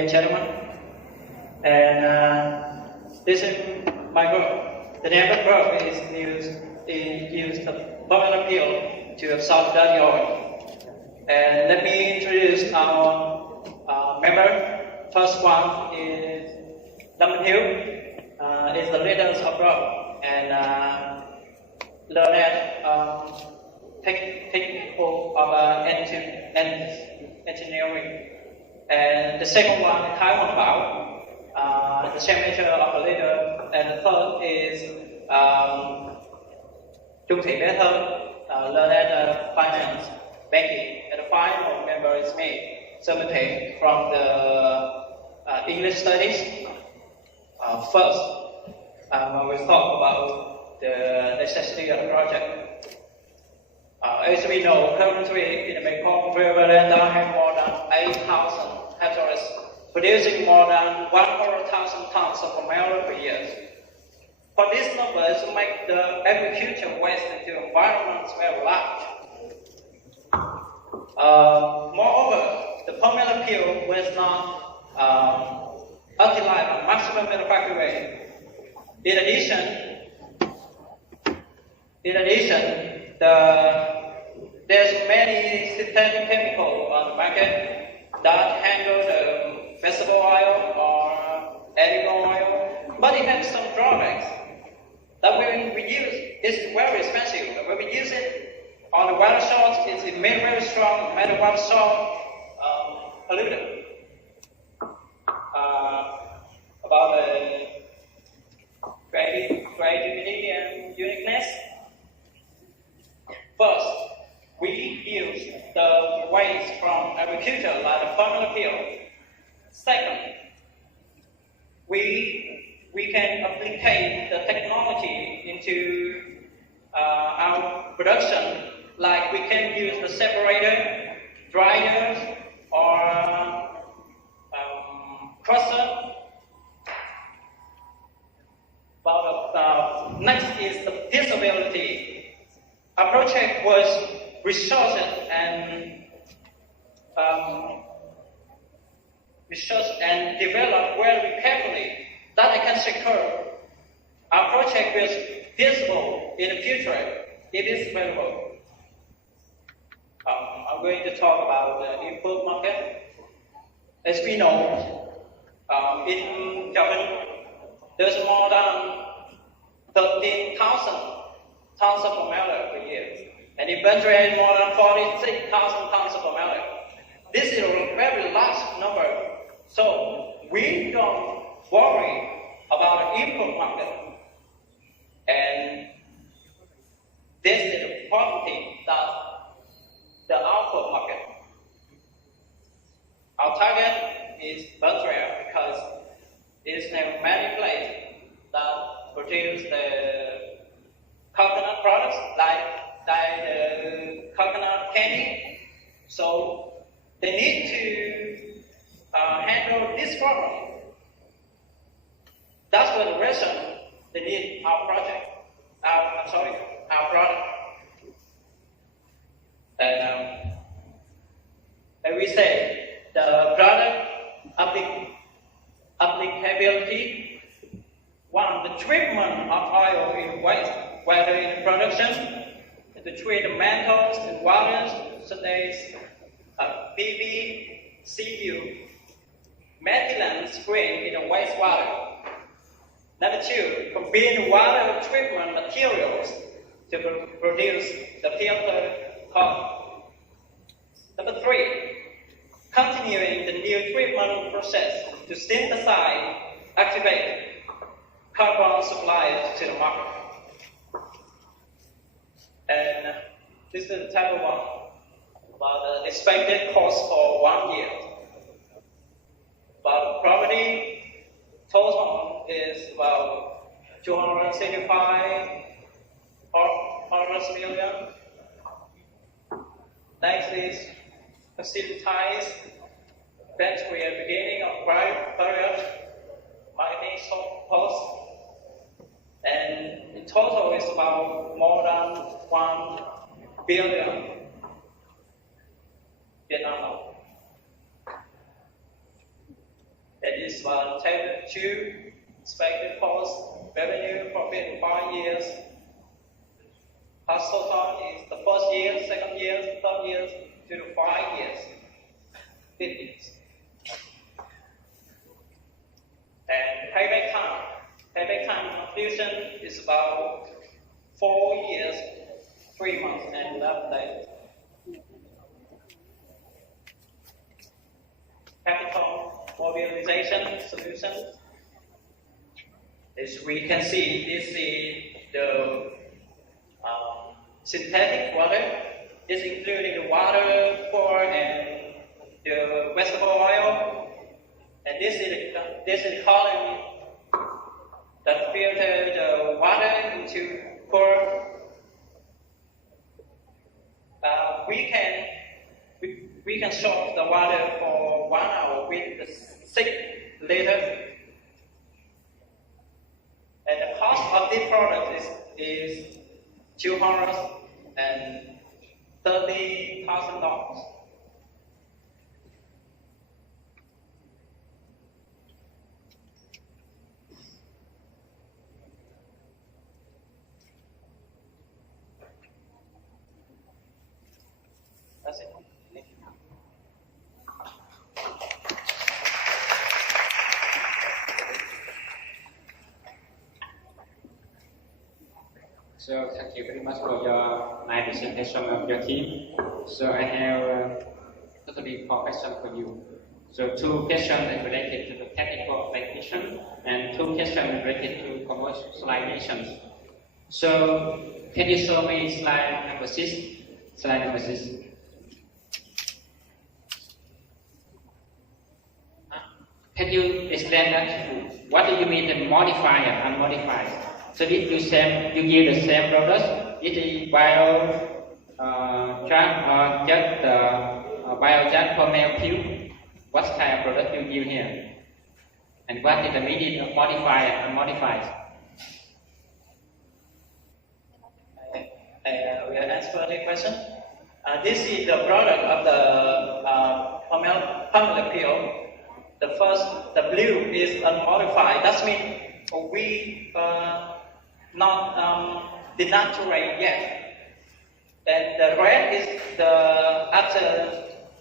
and gentlemen. And this is my group. The name of the group is used the permanent peel to absorb dirty oil. And let me introduce our member. First one is Lâm Hiếu. Is the leader of group and learned technical of engineering. And the second one is Thái Hoàng Bảo, the same nature of the leader. And the third is Trung Thị Bé Thơ, learned finance, banking. And the final member is me, Sơn Minh Thị, from the English studies. First, I will talk about the necessity of the project. As we know, currently in the Mekong River, there have more than 8,000 hectares, producing more than 100,000 tons of marijuana per year. For these numbers, make the agriculture waste into environments very large. Moreover, the formula peel was not utilized at maximum manufacturing rate. In addition, there's many synthetic chemicals on the market that handle the vegetable oil or edible oil, but it has some drawbacks. That when we use, it's very expensive. When we use it on the water source, it's made very strong, and the water source polluted. About the creativity and uniqueness. First, we use the waste from agriculture like the formula peel. Second, we can apply the technology into our production, like we can use the separator, dryers, or crusher. But next is the feasibility. Our project was researched and developed very carefully that I can secure our project is feasible in the future. It is available. I'm going to talk about the input market. As we know, in Japan, there's more than 13,000 tons of marijuana per year, and in Venezuela more than 46,000 tons of marijuana. This is a very large number, so we don't worry about the input market. And this is the important thing, that the output market. Our target is Venezuela because it's a many places that produce the coconut products like the coconut candy. So they need to handle this problem. That's for the reason they need our project. Our product. And we say the product applicability. One, the treatment of oil in waste, whether in production, to treat the metals and waters such as PB, CU, methylene screen in the wastewater. Number two, combine water treatment materials to produce the filtered carbon. Number three, continuing the new treatment process to synthesize, activate carbon supplies to the market. And this is the type of one, about the expected cost for 1 year. But the property total is about 275 million. Next is facilitize battery at the beginning of Riot marketing post. And in total is about more than 1 billion Vietnam. table 2, expected cost, revenue, profit in 5 years. Cost total is the first year, second year, third year, 2 to 5 years, 15 years. And payback time. Payback time conclusion is about 4 years, 3 months, and 11 days. Capital mobilization solution. As we can see, this is the synthetic water. It's including the water, for and the vegetable oil. And this is column that filter the water into pour. We can soak the water for 1 hour with the 6 liters. And the cost of this product is $230,000. That's it. So thank you very much for your nice presentation of your team. So I have totally 4 questions for you. So 2 questions related to the technical application and 2 questions related to commercialization. So can you show me slide number 6? Slide number 6. Can you explain that? What do you mean the modified and unmodified? So if you give the same product, it is biochar or just biochar for male pure? What kind of product you give here? And what is the meaning of modified and unmodified? We will answer the question. This is the product of the formula peel. The blue is unmodified. That means we not denaturate yet. And the red is the after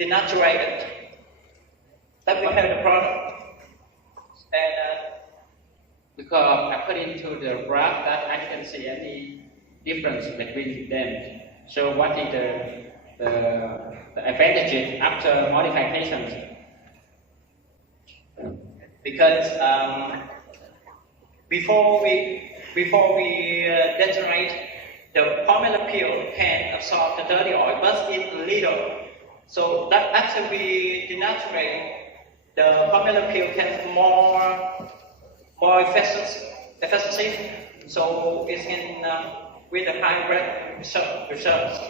denaturated. That we have the product. And because according to the graph that I can see any difference between them. So what is the advantages after modification? Because before we denaturate, the formula peel can absorb the dirty oil, but it's little. So that after we denaturate, the formula peel can more efficiency. So it's in with a high rate results.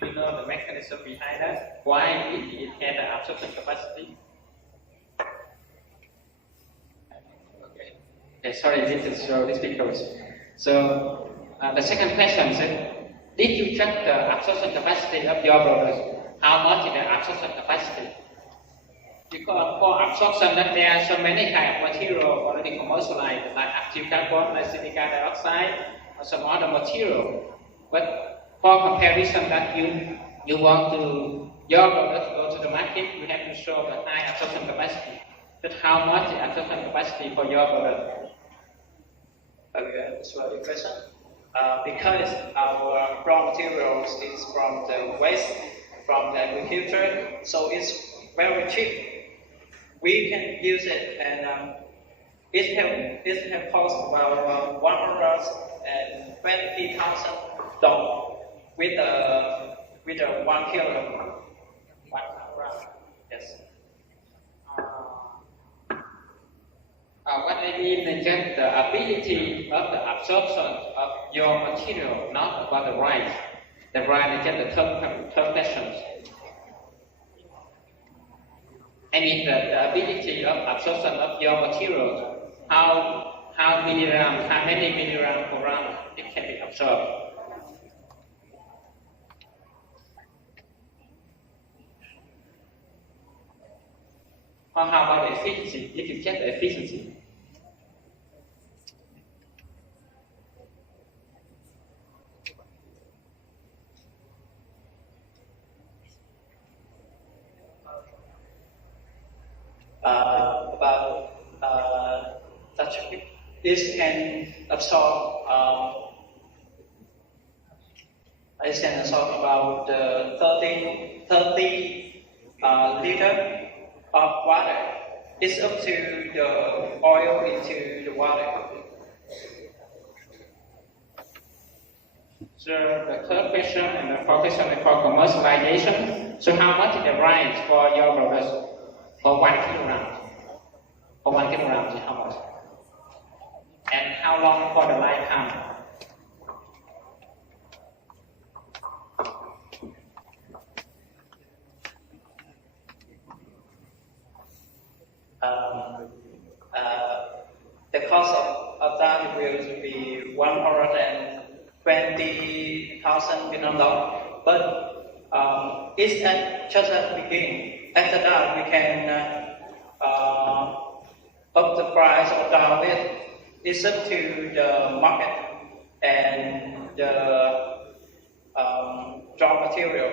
Do you know the mechanism behind that? Why it has the absorption capacity? Okay, sorry, this is so difficult. So the second question is, did you check the absorption capacity of your product? How much is the absorption capacity? Because for absorption, that there are so many kind of material already commercialized, like active carbon, like silica dioxide, or some other material. But for comparison, that you want to your product go to the market, you have to show the high absorption capacity. But how much is absorption capacity for your product? Okay, that's a good question. Because our raw materials is from the waste from the agriculture, so it's very cheap. We can use it, and it have cost about $120,000 with a 1 kilogram. 1 kilogram. Yes. What I mean is just the ability of the absorption of your material, not about the right. The right is just the third question. I mean the ability of absorption of your material. How many milligrams per gram it can be absorbed. Or how about the efficiency? If you check the efficiency. About that this can absorb this can absorb about 30 liter of water. It's up to the oil into the water. So the third question and the fourth question is for commercialization. So how much is the range for your products for 1 kilogram? For 1 kilogram is how much? And how long for the lifetime? The cost of that will be 120,000 Vietnam dollars, but it's just at the beginning. After that, we can up the price or down it. It's up to the market and the raw material.